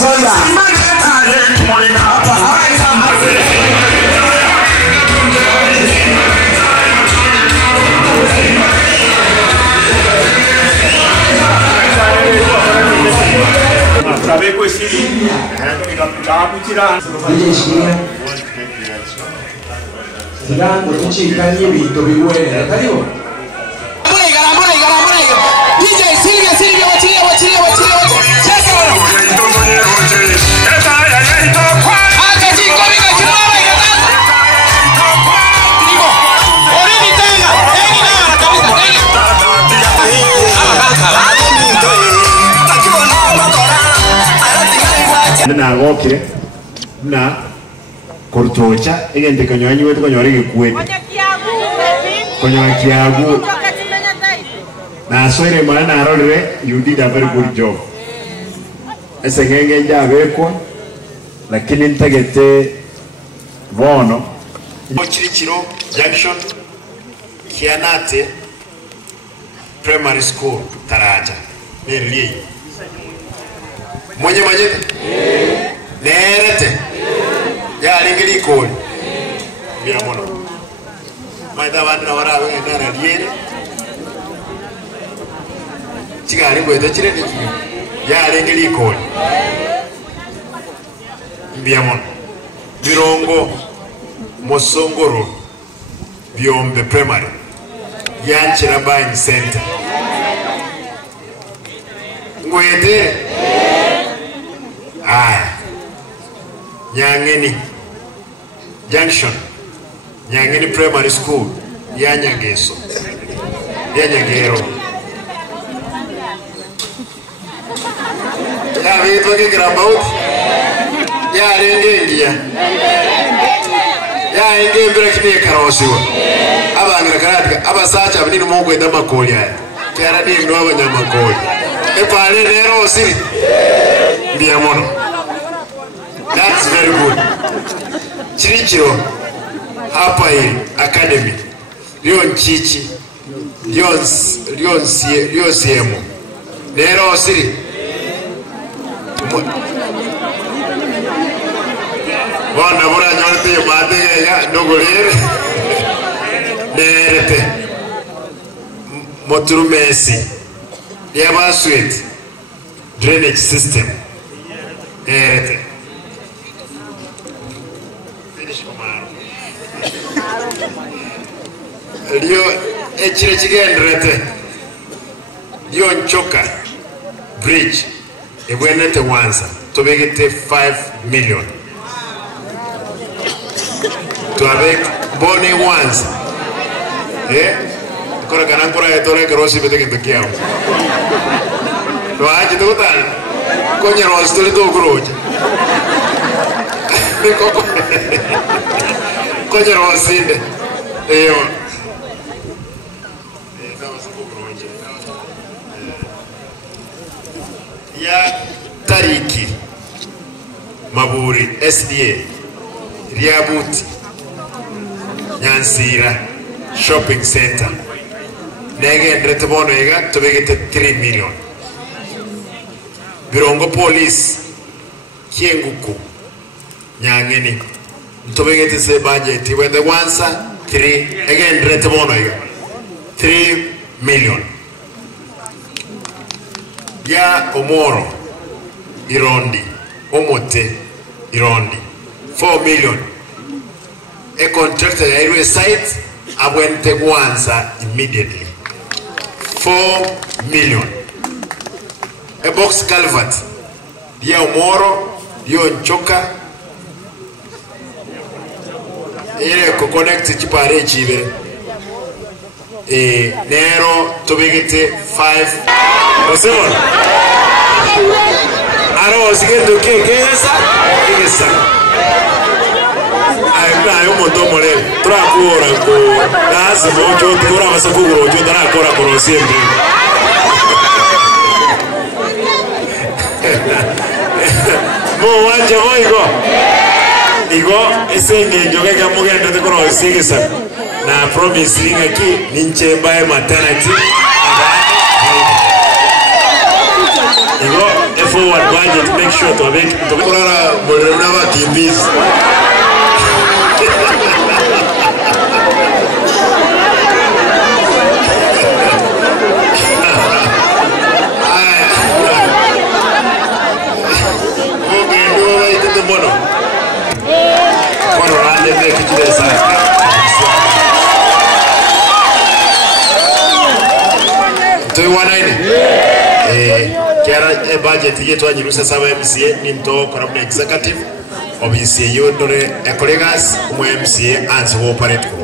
sonda. Sabe questi Tirando tu ci caglievito vi vuole arrivo DJ Silvia na gokire na kortocha egende kanywanyi wetu kanyore gikuwe kanywa kiagu na soire mara na rolre you did a very good job ese ngenge njabekwa lakini ntagete bono Chirichiro Junction Kianate Primary School Taraja Neli Mwenye majete? Nerete? Ya lingili koni? Bila mono Maida wana warawe nara liere Chika lingo ito chile ni ya lingili koni Bila mono Birongo Mosongoro Biombe Primary Yanchira Buying Center Ngwede Nyangeni Junction Nyangeni Primary School Yanyageso Yanyagero Ya vitu kigrabaut Ya rengengia Ya inge mbrekini karosiwa Aba ngirakarati aba sacha abinini mungu eda makoli haya Kiara ni mnu aba nyamakoli Epale nero osiri Biamono That's very good. Chirichiro hapa hii academy Lion Chichi Lion CM Nero Siri Wana bora nyote yobade ya nogolere Nerete Moturumesi Yaba Sweet Drainage system Nerete Lio echire chigendrete Lio Nchoka Bridge Egwenete Wanza Tobegete 5 million Tuabek Boni Wanza Kora kanankura etore kerosi bete kento kiao Tuaji tukutan Konye rosi tuli to kuroja Konye rosi inde Eyo Ya Tariki Maburi SDA Riabuti Nyansira Shopping Center Nege ndrete bono ega tobegete 3 million Birongo Police Kienguku Nyangeni tobegete se budget when the ones 3 again ndrete bono ega 3 million Ya Omoro Irondi Omote Irondi 4 million A contractor railway site Abwente Gwanza immediately 4 million A box culvert Ya Omoro Ya Nchoka Ile ko connect chipare chibe Nero tobegete 5 Simon Aro sigendo kesa Ayo moto mole trakora ko lazima ujo tura masakuguro ujo tarakora ko sempre Mo wanje hoigo Igo esenge njoga kya mugenda te kono sigisa na promise linga ki ninche bae maternity Igo forward budget make sure to make tumekorara bolero na bakimbizi budget yetu anyirusa saba MCA ninto korabna executive obisi yondore colleagues mu MCA anse operate ko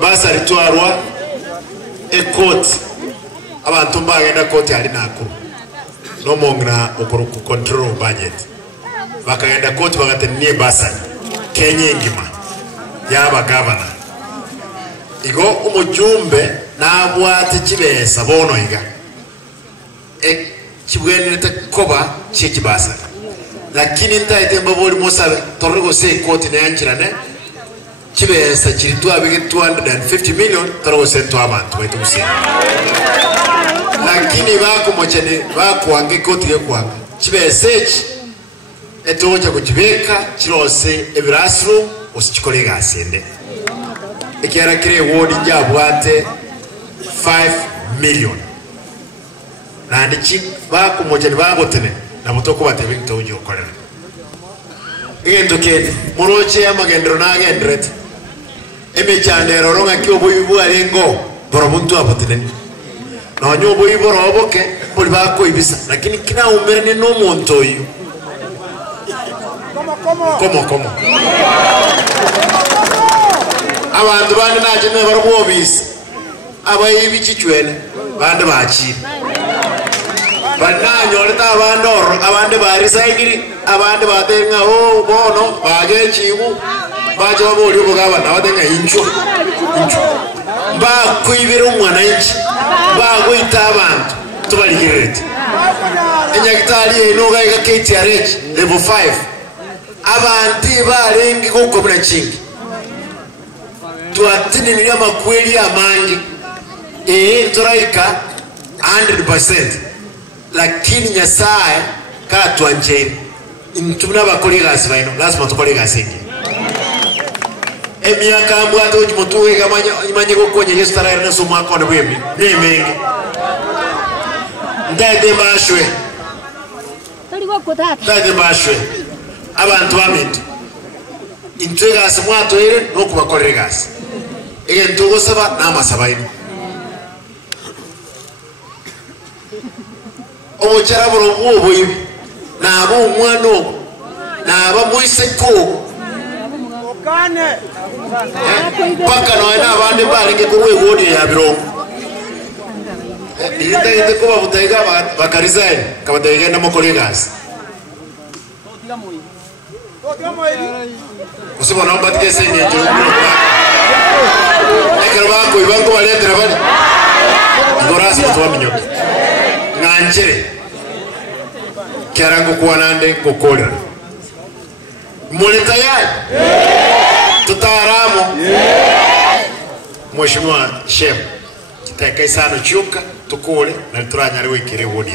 basa ritwarwa court abantu bagenda court ali nakuru no mongra okoro ku control budget bakagenda court bagatenie basa Kenya ngima yaba governor igo umujumbe nabwate kibesa bono iga kibwenete koba chekibasa lakini ntaite mbaboli musabe torego se court ne yanchirane kibesa kiritwa bige 250 million torego se to abantu baitu kusia lakini bako mochene bako wange court ye kwanga kibesa etoja kukibeka kirose ebirasro osikikorega asende ekiara kire ward jabwate 5 million na ndichi bako moja ni bagotene na mutoko batebe ntoje okorera egento kene muroche amagendero na agendrete emechandero ronga kyo boyibu alengo borobuntu abotene na nyo boyibu roboke boli bako ibisa lakini kina umerene no monto yo como abantu bandi naje ne barobobisi abayibi kichwene bandi bachi bananyoleta abandoro abandi barisaigiri abandi batenga bono baje chibu baje baboli bugaba nabatenga incho ba kuibira umwana inchi ba kuita abantu tubaligirete enyagitali enoga ika KTRH level 5 abanti barengi kokobna chingi tuatini ni makweli amangi turaika 100% lakini nyasaye katwa njeni ntubuna bakolegas baino lazima tukolegas enge emyaka ambwato ujimotuwe kamanya imanye gokonye Yesu tarayira naso mwaka na bwemi nemenge ndade bashwe ndade bashwe abantu bamintu intwegas mwato ere nokubakolegas ntogo saba namasaba ino omuchara buro boyibi nabo umwano naba muiseko okane paka no ina abandi barenge ko wegodi ya biro ite ko babutaiga bakarizaye kabadaiga na mokolegas usibona mbatike senye cyo ekero bako ibango baletera bali ngorasi kutoa minyoka nganjere kyarango kuwanande kokolera muli tayari tutaramo mheshimiwa Shem kitakaisano chuka tukule na turanyari wekere wodi